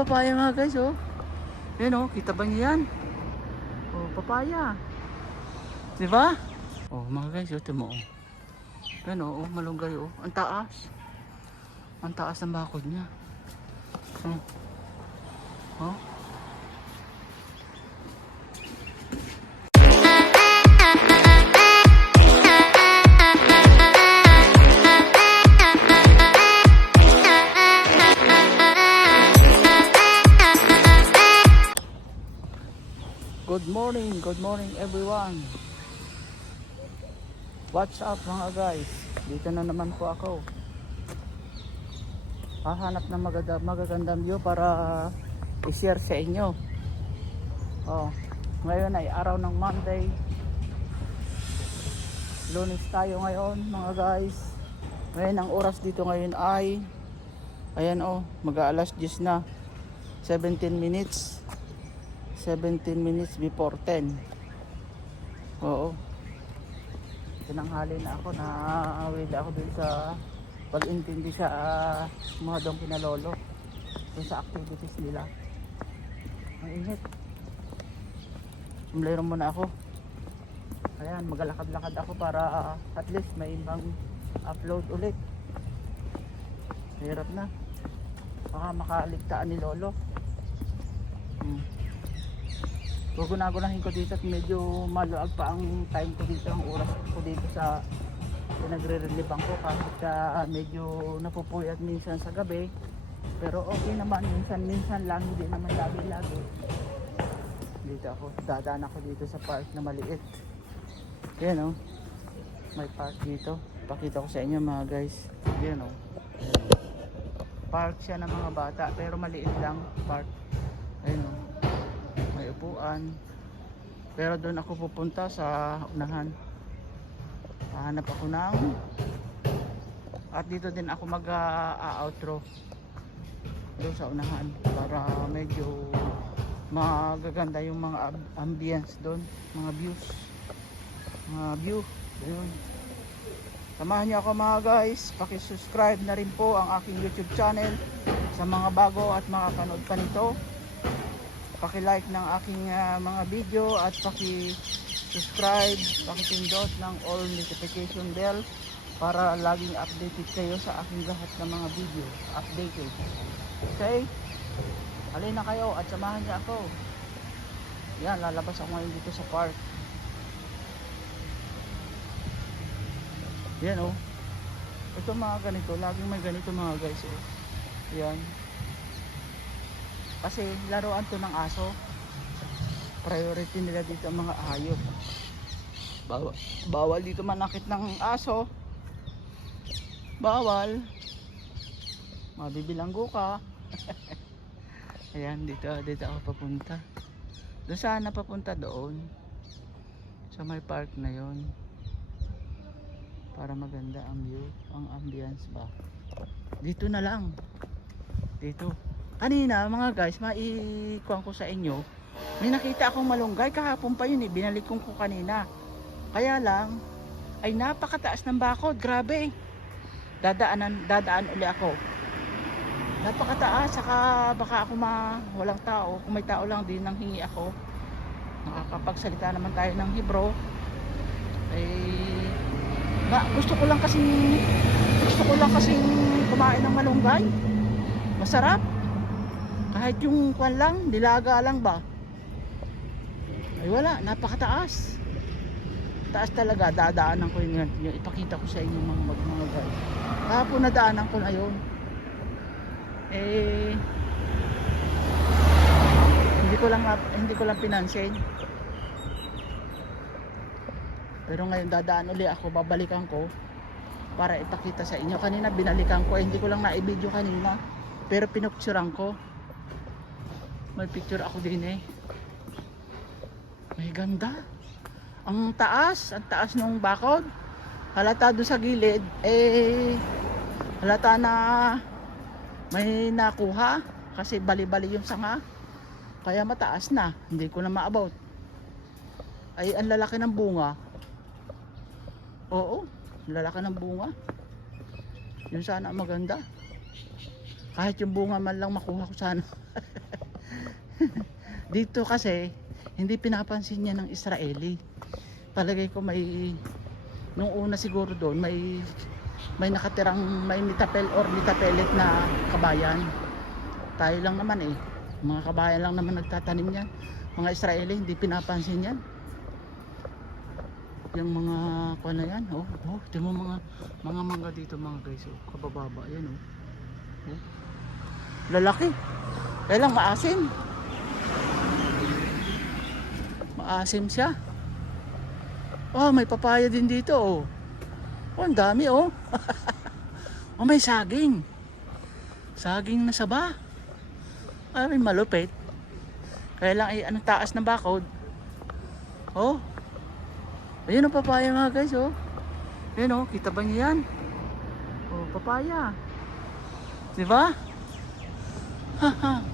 Papaya mga guys, oh. Yan, oh. Kita ba niyo yan? Oh, papaya. Di ba? Oh, mga guys, oh. Timo, oh. Yan, oh. oh, Malunggay, oh. Ang taas. Ang taas ng bakod niya. Oh. Oh. Morning, good morning everyone. What's up mga guys? Dito na naman po ako. Hahanap ng maganda, magagandang view para i-share sa inyo. Oh, ngayon ay araw ng Monday. Lunes tayo ngayon mga guys. Ngayon ang oras dito ngayon ay ayan oh, mag-aalas 10 na. 17 minutes. 17 minutes before 10. Oo. Tinanghali na ako na awil ako dun sa pag-intindi sa ah, mga dong pinalolo dun sa activities nila. Ang init. Umlero muna ako. Ayan, magalakad-lakad ako para ah, at least may ibang upload ulit. Hirap na. Baka makaligtaan ni Lolo. Hmm. Gugunagunahin ko dito at medyo maluag pa ang time ko dito, ang oras ko dito sa pinagre-relievan ko kahit ah, medyo napupuyat minsan sa gabi. Pero okay naman, minsan-minsan lang, hindi naman lagi-lagi. Dito ako, dadaan ako dito sa park na maliit. Yan oh, may park dito. Pakita ko sa inyo mga guys. Yan oh. Park siya ng mga bata pero maliit lang park. Ayun oh may upuan pero doon ako pupunta sa unahan. Hahanap ako ng at dito din ako mag uh, outro doon sa unahan para medyo magaganda yung mga ambience doon mga views. Mga view yun samahan niyo ako mga guys. Paki-subscribe na rin po ang aking youtube channel sa mga bago at makapanood pa nito paki-like ng aking ah, mga video at paki-subscribe, paki-pindot ng all notification bell para laging updated kayo sa aking lahat ng mga video. Updated. Okay? Halina na kayo at samahan niyo ako. Yan, lalabas ako ngayon dito sa park. Yan oh. Ito mga ganito, laging may ganito mga guys oh. Yan. Kasi laruan to ng aso. Priority nila dito ang mga hayop. Bawal, bawal dito manakit ng aso. Bawal. Mabibilanggo ka. Ayan, dito, dito ako papunta. Doon sana papunta doon. Sa may park na yon Para maganda ang view, ang ambience ba. Dito na lang. Dito kanina mga guys maikuhan ko sa inyo may nakita akong malunggay. Kahapon pa yun eh binalik ko ko kanina. Kaya lang ay napakataas ng bakod grabe. Dadaanan dadaan uli ako. Napakataas saka baka ako ma walang tao. Kung may tao lang din nang hingi ako. Nakakapagsalita naman tayo ng Hebro ay na, gusto ko lang kasing gusto ko lang kasing kumain ng malunggay. Masarap kahit yung kwan lang, dilaga lang ba? Ay wala, napakataas. Taas talaga, dadaanan ko yun, yun. Ipakita ko sa inyo mga mga, mga guys. Kahapon nadaanan ko na yun. Eh, hindi ko lang hindi ko lang pinansin. Pero ngayon dadaan uli ako, babalikan ko para ipakita sa inyo. Kanina binalikan ko, eh, hindi ko lang na-video kanina. Pero pinupturan ko may picture ako din eh. May ganda. Ang taas ang taas ng bakod. Halata doon sa gilid eh halata na may nakuha kasi bali-bali yung sanga. Kaya mataas na hindi ko na maabot ay ang lalaki ng bunga. Oo ang lalaki ng bunga. Yun sana maganda. Kahit yung bunga man lang makuha ko sana Dito kasi, hindi pinapansin niya ng Israeli. Palagay ko may, nung una siguro doon, may, may nakatirang, may nitapel or nitapelit na kabayan. Tayo lang naman eh. Mga kabayan lang naman nagtatanim yan. Mga Israeli, hindi pinapansin yan. Yung mga, kuha na yan, oh, oh, di mo mga, mga mangga dito mga guys, oh, kabababa, yan oh. oh. Lalaki. Kaya lang maasim. Maasim siya. Oh, may papaya din dito oh. Oh, ang dami oh. oh, may saging. Saging na saba. Ay, malupit. Kaya lang ay anong taas ng bakod. Oh. Ayun ang papaya mga guys oh. Ayun oh, kita ba niyo yan? Oh, papaya. Di ba? Haha.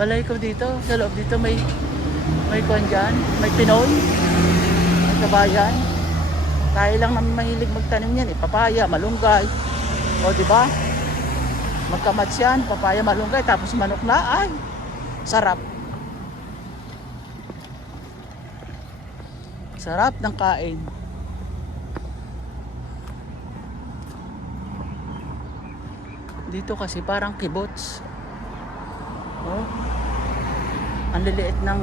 Balay ko dito, sa loob dito may may kwan dyan, may Pinoy, may kabayan. Tayo lang naman mahilig magtanim yan eh, papaya, malunggay. O di ba? Magkamats yan, papaya, malunggay, tapos manok na, ay, sarap. Sarap ng kain. Dito kasi parang kibots. Oh. Ang liliit ng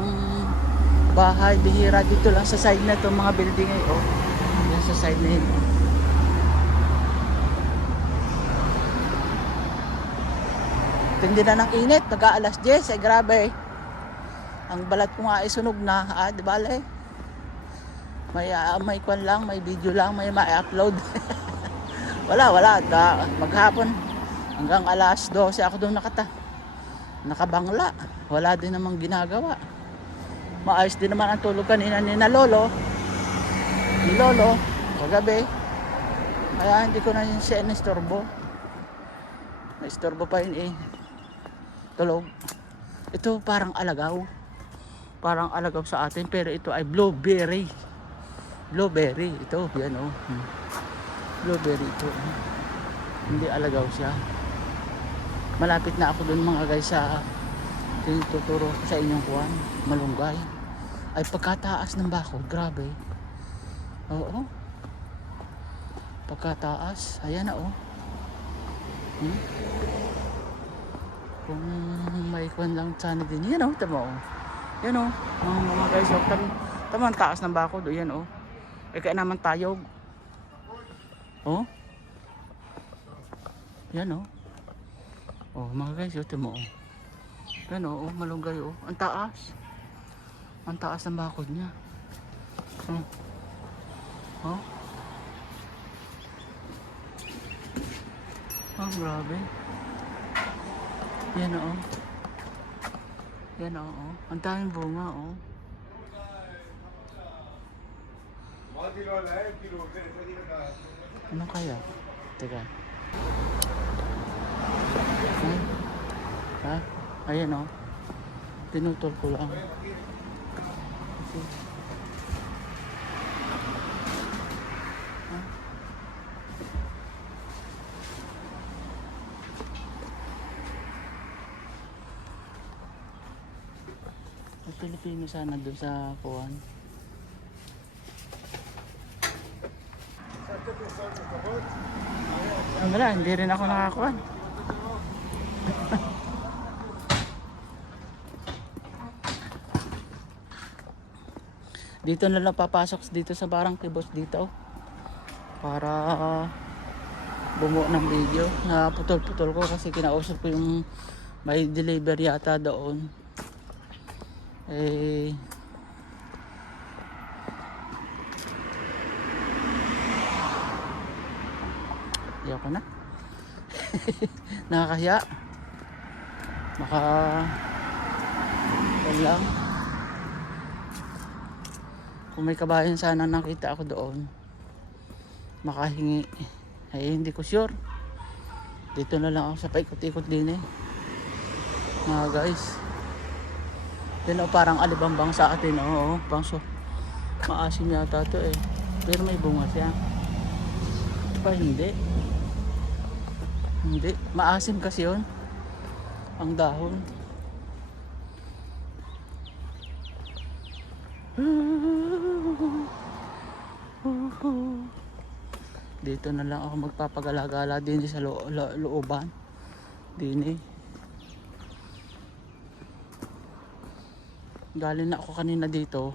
bahay, bihira dito lang sa side na to mga building ay oh. Yan sa side na yun. Tindi na ng init, mag-aalas 10, ay grabe. Ang balat ko nga ay sunog na, ah, di ba le? May, ah, may kwan lang, may video lang, may ma-upload. wala, wala. Da, maghapon, hanggang alas 12 ako doon nakata nakabangla. Wala din namang ginagawa. Maayos din naman ang tulog kanina ni na Lolo. Ni Lolo, kagabi. Kaya hindi ko na yun siya inistorbo. Naistorbo pa yun eh. Tulog. Ito parang alagaw. Parang alagaw sa atin pero ito ay blueberry. Blueberry. Ito, yan oh. Hmm. Blueberry ito. Hindi alagaw siya malapit na ako dun mga guys sa tinuturo sa inyong kuwan malunggay ay pagkataas ng bakod grabe oo pagkataas ayan na oh hmm? kung may kuwan lang sana din yan oh tama oh yan oh mga, mga guys oh tam, tama ang taas ng bakod oh yan oh eh kaya naman tayog oh yan oh Oh, mga guys, ito mo. Oh. Yan oh, oh, malunggay oh. Ang taas. Ang taas ng bakod niya. Oh. Oh. Oh, grabe. Yan oh. Yan oh, oh. Ang daming bunga oh. Ano kaya? Teka. Ha? Ayan o. Oh. Pinutol ko lang. Ha? May Pilipino sana doon sa kuwan. Ang wala, hindi rin ako nakakuan. Dito na lang papasok dito sa barang kibos dito para bumuo ng video na putol-putol ko kasi kinausap ko yung may deliver yata doon eh Iyak ko na. Nakakahiya. Maka... Yan lang. Kung may kabayan sana nakita ako doon, makahingi. Ay, hindi ko sure. Dito na lang ako sa paikot-ikot din eh. Mga guys. Yan o, parang alibambang sa atin. Oo, pang so, maasim yata to eh. Pero may bunga siya. Ito pa hindi. Hindi. Maasim kasi yon Ang dahon. Hmm. Dito na lang ako magpapagala-gala din sa lo- lo- looban. Din eh. Galing na ako kanina dito.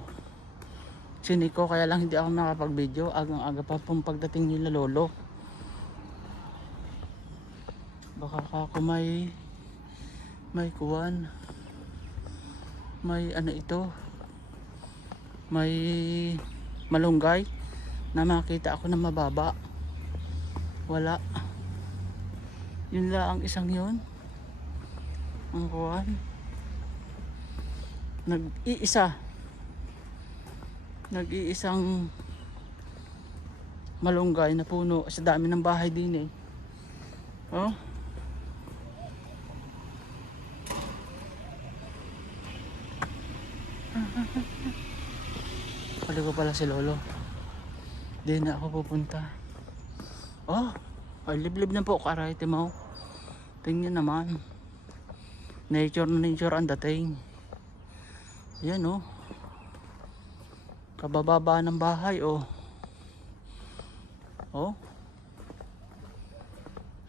Siniko kaya lang hindi ako nakapag-video. Agang-aga pa pong pagdating nila lolo. Baka ako may may kuwan. May ano ito. May malunggay na makita ako na mababa. Wala. Yun lang ang isang yun. Ang kuwan. Nag-iisa. Nag-iisang malunggay na puno sa dami ng bahay din eh. Oh. Kali ko pala si Lolo. Di na ako pupunta. Oh, liblib na po karayte mo. Tingnan naman. Nature na nature ang dating. Yan oh. Kabababa ng bahay oh. Oh.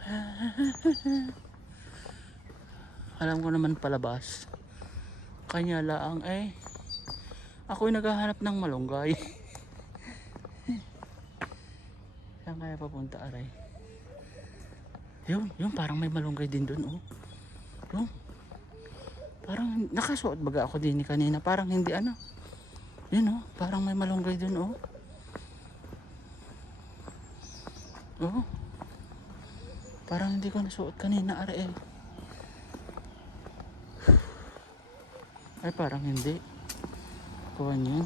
Alam ko naman palabas. Kanya laang eh. Ako'y naghahanap ng malunggay. Saan kaya papunta aray? Yun, yun parang may malunggay din dun oh. Yun. Parang nakasuot baga ako din ni kanina. Parang hindi ano. Yun oh, parang may malunggay dun oh. Oh. Parang hindi ko nasuot kanina aray eh. Ay parang hindi. Kuha. Hmm.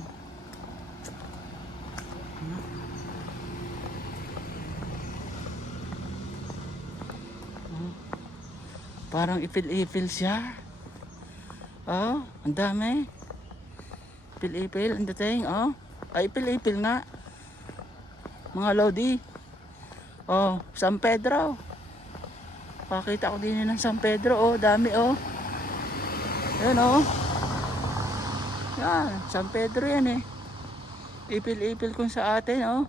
Hmm. Parang ipil-ipil siya. Oh, ang dami. Ipil-ipil, ang dating, oh. Ay, ipil-ipil nga. Mga lodi. Oh, San Pedro. Pakita ko din ng San Pedro, oh. Dami, oh. Ayan, oh. Yan, San Pedro yan eh. Ipil-ipil kung sa atin, oh.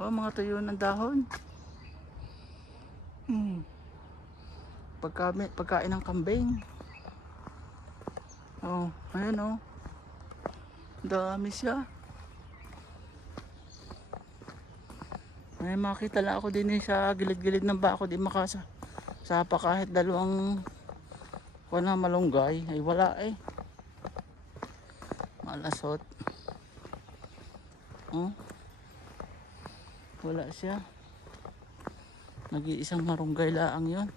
Oh, mga tuyo ng dahon. Hmm. Pagka, pagkain ng kambing. Oh, ayan oh. Dami siya. May makita lang ako din eh sa gilid-gilid ng bako di makasa. Sapa kahit dalawang wala malunggay ay wala eh malasot oh wala siya nag-iisang marunggay laang yon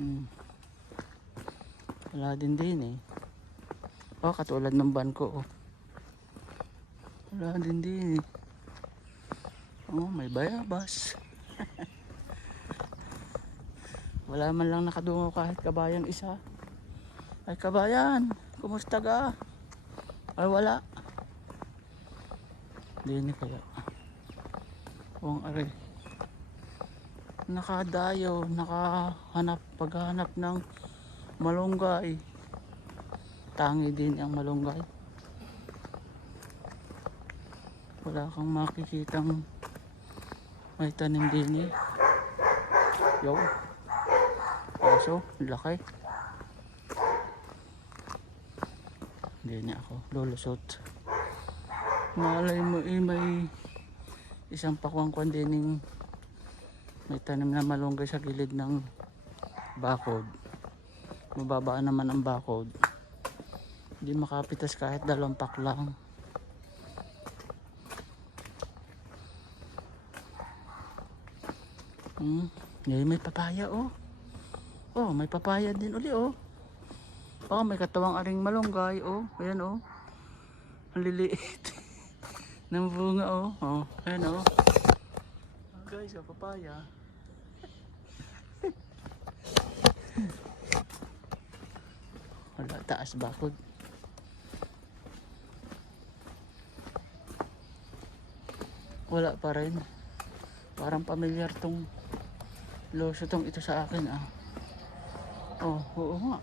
hmm. wala din din eh oh katulad ng ban ko oh wala din din eh oh may bayabas wala man lang nakadungo kahit kabayang isa ay kabayan, kumusta ka? Ay wala. Hindi kaya. Huwag aray. Nakadayo, nakahanap, paghanap ng malunggay. Tangi din ang malunggay. Wala kang makikitang may tanim din eh. Yo. Aso, laki. Hindi na ako lulusot. Malay mo eh may isang pakwangkwan din ng may tanim na malunggay sa gilid ng bakod. Mababa naman ang bakod. Hindi makapitas kahit dalawang lang. Hmm, ngayon may papaya oh. Oh, may papaya din uli oh. Oh, may katawang aring malunggay. Oh, ayan oh. Ang liliit. ng bunga oh. Oh, ayan oh guys, oh, papaya. Wala, taas bakod. Wala pa rin. Parang pamilyar tong loso tong ito sa akin ah. Oh, oo nga.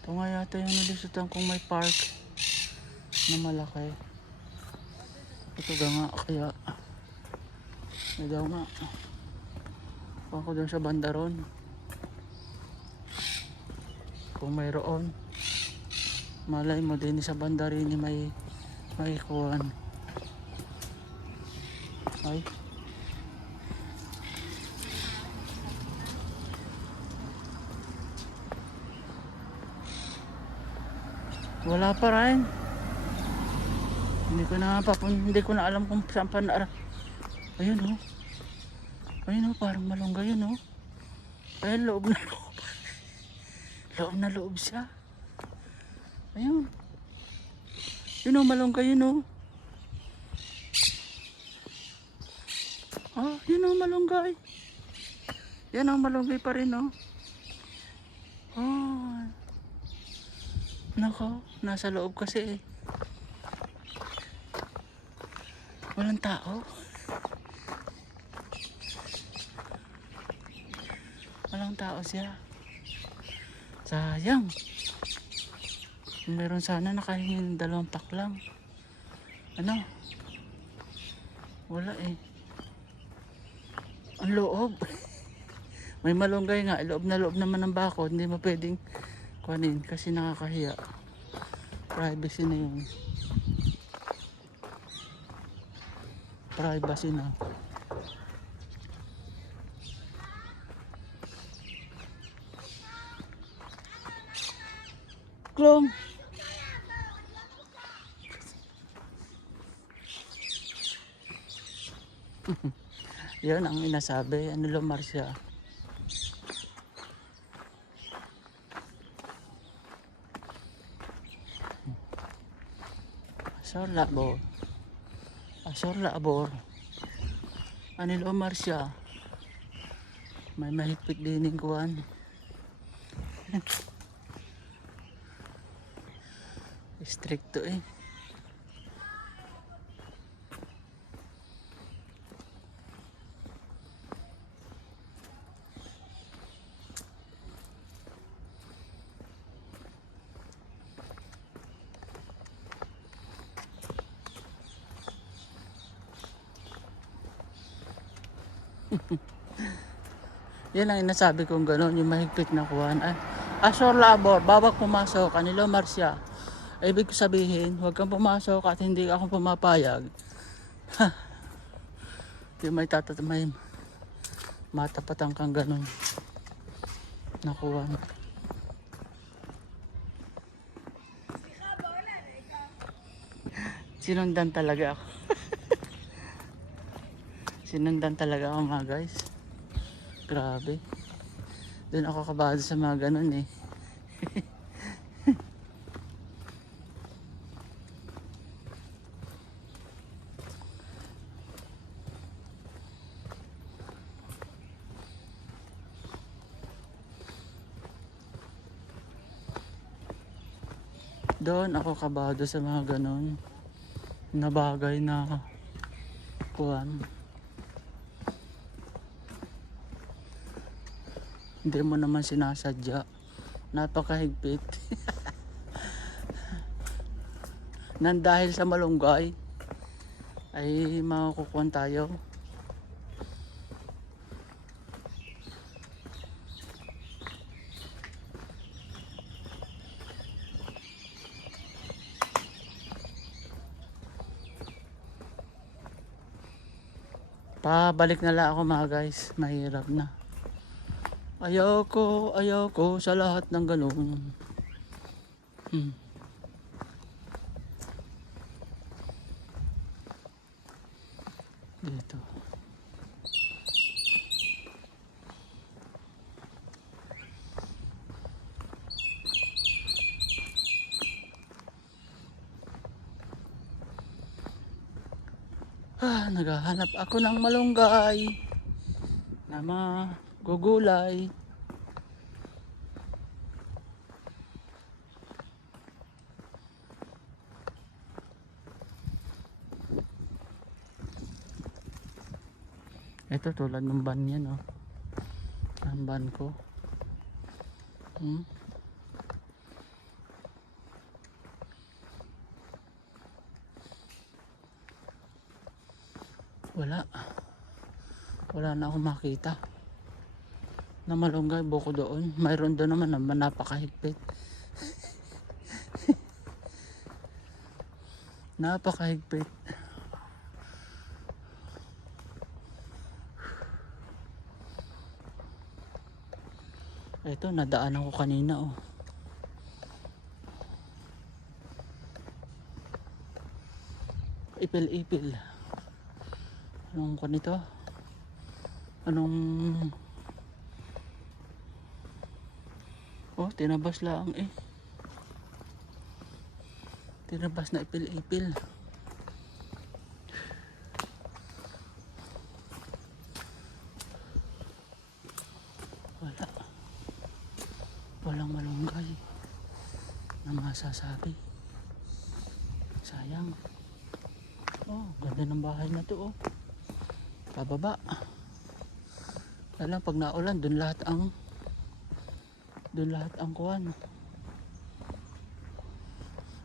Ito nga yata yung nilusutan kong may park na malaki. Ito ga nga kaya may daw nga. Kuha ko doon sa bandaron. Kung mayroon. Malay mo din sa bandarini may may kuhan. Ay. Wala pa rin. Hindi ko na papun hindi ko na alam kung saan pa na Ayun oh. Ayun oh, parang malungga yun oh. Ayun, loob na loob. Loob na loob siya. Ayun. Yun oh, malungga yun oh. Ah, yun oh, malunggay. Yan oh, malunggay pa rin oh. Oh. Nako, nasa loob kasi eh. Walang tao. Walang tao siya. Sayang. Meron sana nakahingin dalawang pack lang. Ano? Wala eh. Ang loob. May malunggay nga. Loob na loob naman ng bako. Hindi mo pwedeng kuhanin kasi nakakahiya. Privacy na yun. Privacy na. Yan ang inasabi. Ano lumar siya. Asor labor. Asor labor. Anil Omar siya. May mahigpit din yung kuwan. Stricto eh. Yan ang inasabi kong gano'n, yung mahigpit na kuhan. Ay, Asor Labor, babak pumasok, kanilo Marcia. Ibig ko sabihin, huwag kang pumasok at hindi ako pumapayag. Yung may tatat may matapatan kang gano'n. Nakuha. Sinundan talaga ako. Sinundan talaga ako mga guys. Grabe. Doon ako kabado sa mga ganun eh. Doon ako kabado sa mga ganun na bagay na kuwan. Hindi mo naman sinasadya. Napakahigpit. Nang dahil sa malunggay ay makakukuhan tayo. Pabalik na lang ako mga guys. Mahirap na. Ayoko, ayoko sa lahat ng ganun. Hmm. Dito. Ah, naghahanap ako ng malunggay na gugulay. Ito tulad ng ban yan oh ang ban ko. Hmm? wala. Wala na akong makita. Na malunggay buko doon. Mayroon doon naman na napakahigpit. napakahigpit. Ito, nadaanan ko kanina oh. Ipil-ipil. Anong ko nito? Anong... Oh, tinabas lang eh. Tinabas na ipil-ipil. Wala. Walang malunggay na masasabi. Sayang. Oh, ganda ng bahay na to oh. Pababa. Alam, pag naulan, dun lahat ang dun lahat ang kuwan.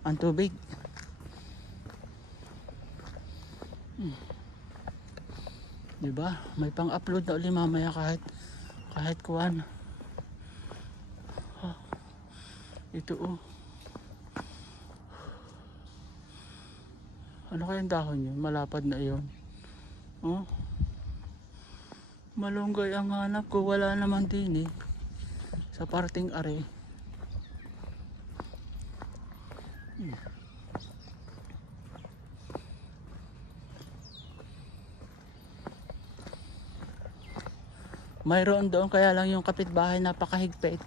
Ang tubig. Hmm. Diba? May pang-upload na uli mamaya kahit kahit kuwan. Ah, ito oh. Ano kayang dahon yun? Malapad na yun. Oh. Malunggay ang hanap ko. Wala naman din eh. Sa parting are. Mayroon doon kaya lang yung kapitbahay napakahigpit.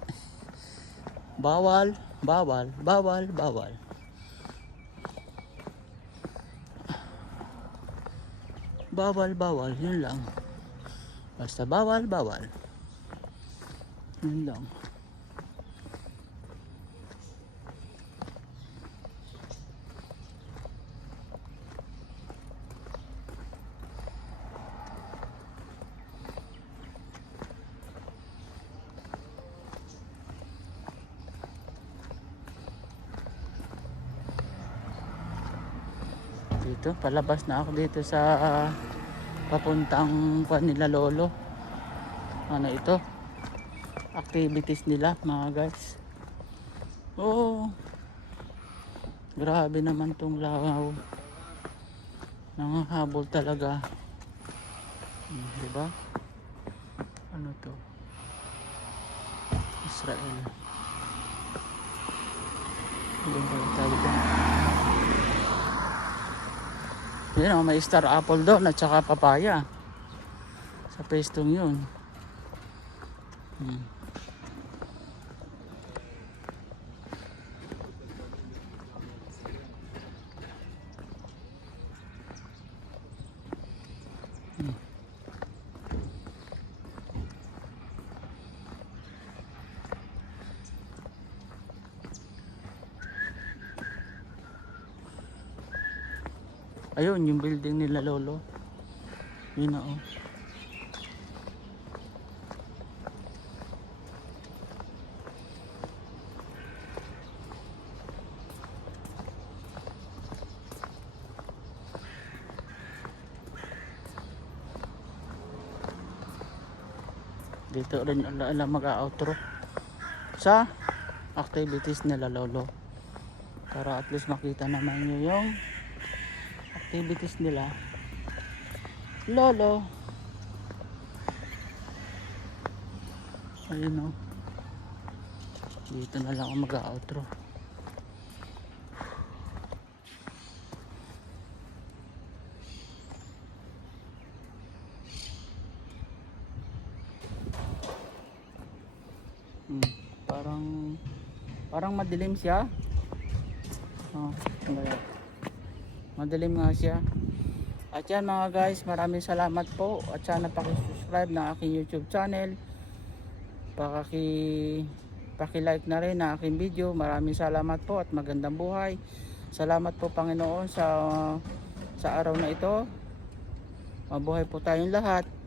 Bawal, bawal, bawal, bawal. Bawal, bawal, yun lang. Basta bawal, bawal. Yun lang. Dito. Palabas na ako dito sa ah, papuntang kwan nila lolo. Ano ito? Activities nila mga guys. Oh grabe naman tong langaw nangahabol talaga. Hmm, diba? Ano to? Israel. Doon pala tayo dyan yun oh, may star apple doon at saka papaya. Sa pestong yun. Hmm. Ayun, yung building nila lolo. Yun na oh. Dito rin ala, ala mag-outro sa activities nila lolo. Para at least makita naman nyo yung activities nila. Lolo. Ayun o dito na lang ako mag-outro. Hmm, parang parang madilim siya. Oh, ganyan. Madilim nga siya. At yan mga guys, maraming salamat po. At sana paki-subscribe ng aking YouTube channel. Paki paki-like na rin ng aking video. Maraming salamat po at magandang buhay. Salamat po Panginoon sa sa araw na ito. Mabuhay po tayong lahat.